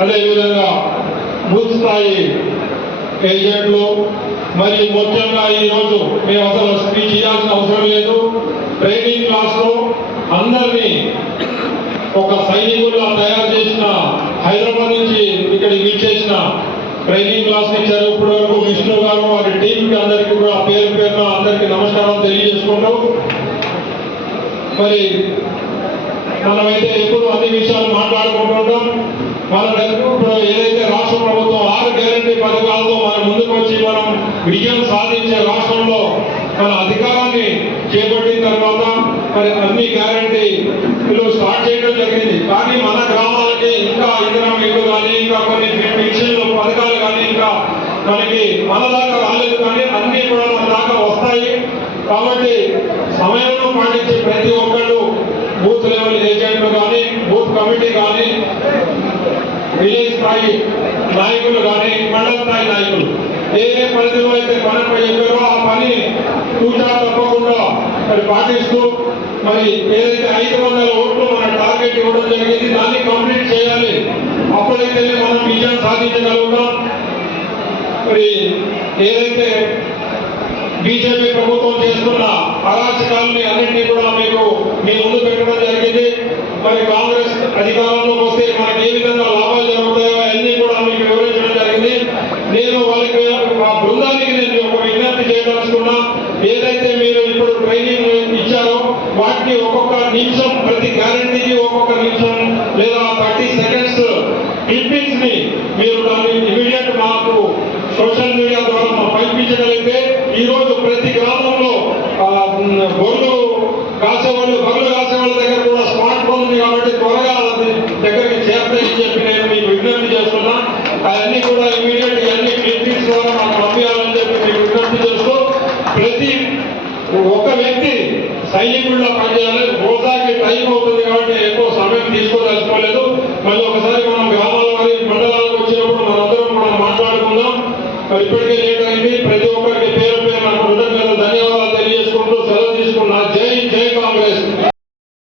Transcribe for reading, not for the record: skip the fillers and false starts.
అదేవిధంగా బూత్ స్థాయి ఏజెంట్లు మరియు ముఖ్యంగా ఈరోజు మేము అసలు స్పీచ్ ఇవ్వాల్సిన అవసరం లేదు. ట్రైనింగ్ క్లాస్లో అందరినీ ఒక సైనికుల్లా తయారు చేసిన హైదరాబాద్ నుంచి ఇక్కడికి విచ్చేసిన ట్రైనింగ్ క్లాస్ ఇచ్చారు. ఇప్పటి వరకు విష్ణు గారు వారి టీంకి అందరికీ కూడా పేరు పేరున అందరికీ నమస్కారాలు తెలియజేసుకుంటూ, మరి మనమైతే ఎప్పుడు అన్ని విషయాలు మాట్లాడుకుంటుంటాం. మన ఇప్పుడు ఏదైతే రాష్ట్ర ప్రభుత్వం 6 గ్యారంటీ పథకాలతో మనం ముందుకు వచ్చి మనం విజయం సాధించే రాష్ట్రంలో మన అధికారాన్ని చేపట్టిన తర్వాత మరి అన్ని గ్యారంటీలు స్టార్ట్ చేయడం జరిగింది. కానీ మన గ్రామాలకి ఇంకా ఇంధనం ఇల్లు కానీ ఇంకా కొన్ని పెన్షన్లు పథకాలు కానీ ఇంకా మనకి మన దాకా రాలేదు. కానీ అన్ని కూడా మన దాకా వస్తాయి. కాబట్టి సమయంలో పాటించే ప్రతి ఒక్కళ్ళు బూత్ లెవెల్ ఏజెంట్లు కానీ బూత్ కమిటీ కానీ విలేజ్ స్థాయి నాయకులు కానీ మండల స్థాయి నాయకులు ఏ పరిధిలో అయితే పనిపై చెప్పారో ఆ పని తూచా తప్పకుండా మరి పాటిస్తూ మరి ఏదైతే 500 ఓట్లు మన టార్గెట్ ఇవ్వడం జరిగింది దాన్ని కంప్లీట్ చేయాలి. అప్పుడైతే మనం విజయం సాధించగలుగుతాం. మరి ఏదైతే బీజేపీ ప్రభుత్వం చేస్తున్న అరాచకాలని అన్నింటినీ కూడా మీకు మీ ముందు పెట్టడం జరిగింది. మరి కాంగ్రెస్ అధికారంలోకి వస్తే మనకి ఏ విధంగా లాభాలు జరుగుతాయో అన్ని కూడా మీకు వివరించడం జరిగింది. నేను వాళ్ళకి ఆ బృందానికి నేను ఒక విజ్ఞప్తి చేయదలుచుకున్నా. ఏదైతే మీరు ఇప్పుడు ట్రైనింగ్ ఇచ్చారో వాటికి ఒక్కొక్క నిమిషం ప్రతి గ్యారంటీకి ఒక్కొక్క నిమిషం లేదా 30 సెకండ్స్ క్లిప్పింగ్స్ ని మీరు దాన్ని ఇమీడియట్ మాకు సోషల్ మీడియా ద్వారా పంపించగలిగితే ఈ రోజు ప్రతి గ్రామంలో బొర్లు కాసేవాళ్ళు దగ్గర కూడా స్మార్ట్ ఫోన్ ఉంది కాబట్టి త్వరగా దగ్గరికి చేస్తాయని చెప్పి నేను మీకు విజ్ఞప్తి చేస్తున్నా. అవన్నీ కూడా ఇమీడియట్ అన్ని క్లిప్పింగ్స్ ద్వారా మాకు పంపించాలని చెప్పి మీకు విజ్ఞప్తి చేస్తూ ప్రతి ఒక వ్యక్తి సైనికుల్లో పనిచేయాలి. రోజాకి టైం అవుతుంది కాబట్టి ఎక్కువ సమయం తీసుకోదలుచుకోలేదు. మళ్ళీ ఒకసారి మనం గ్రామాల వారి మండలాలకు వచ్చినప్పుడు మనందరం మనం మాట్లాడుకుందాం. ఇప్పటికే లేట్ అయింది. ప్రతి ఒక్కరికి పేరు